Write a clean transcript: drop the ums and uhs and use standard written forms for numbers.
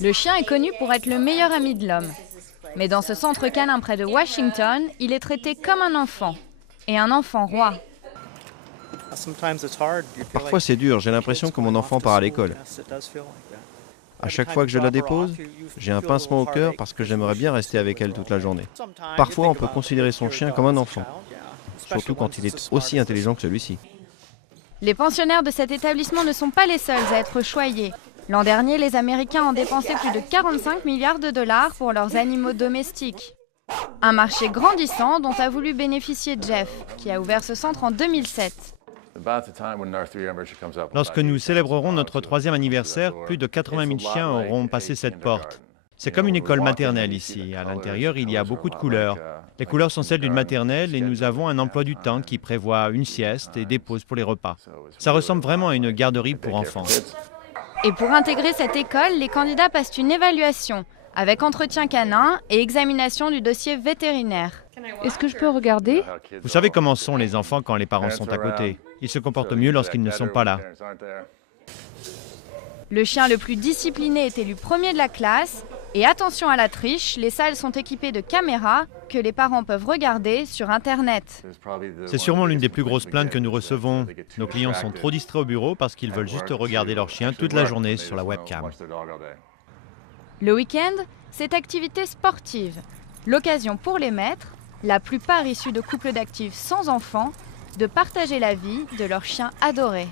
Le chien est connu pour être le meilleur ami de l'homme. Mais dans ce centre canin près de Washington, il est traité comme un enfant. Et un enfant roi. Parfois c'est dur, j'ai l'impression que mon enfant part à l'école. À chaque fois que je la dépose, j'ai un pincement au cœur parce que j'aimerais bien rester avec elle toute la journée. Parfois on peut considérer son chien comme un enfant, surtout quand il est aussi intelligent que celui-ci. Les pensionnaires de cet établissement ne sont pas les seuls à être choyés. L'an dernier, les Américains ont dépensé plus de 45 milliards de dollars pour leurs animaux domestiques. Un marché grandissant dont a voulu bénéficier Jeff, qui a ouvert ce centre en 2007. Lorsque nous célébrerons notre 3e anniversaire, plus de 80 000 chiens auront passé cette porte. C'est comme une école maternelle ici. À l'intérieur, il y a beaucoup de couleurs. Les couleurs sont celles d'une maternelle et nous avons un emploi du temps qui prévoit une sieste et des pauses pour les repas. Ça ressemble vraiment à une garderie pour enfants. Et pour intégrer cette école, les candidats passent une évaluation, avec entretien canin et examination du dossier vétérinaire. Est-ce que je peux regarder? Vous savez comment sont les enfants quand les parents sont à côté. Ils se comportent mieux lorsqu'ils ne sont pas là. Le chien le plus discipliné est élu premier de la classe. Et attention à la triche, les salles sont équipées de caméras que les parents peuvent regarder sur Internet. C'est sûrement l'une des plus grosses plaintes que nous recevons. Nos clients sont trop distraits au bureau parce qu'ils veulent juste regarder leur chien toute la journée sur la webcam. Le week-end, c'est activité sportive. L'occasion pour les maîtres, la plupart issus de couples d'actifs sans enfants, de partager la vie de leur chien adoré.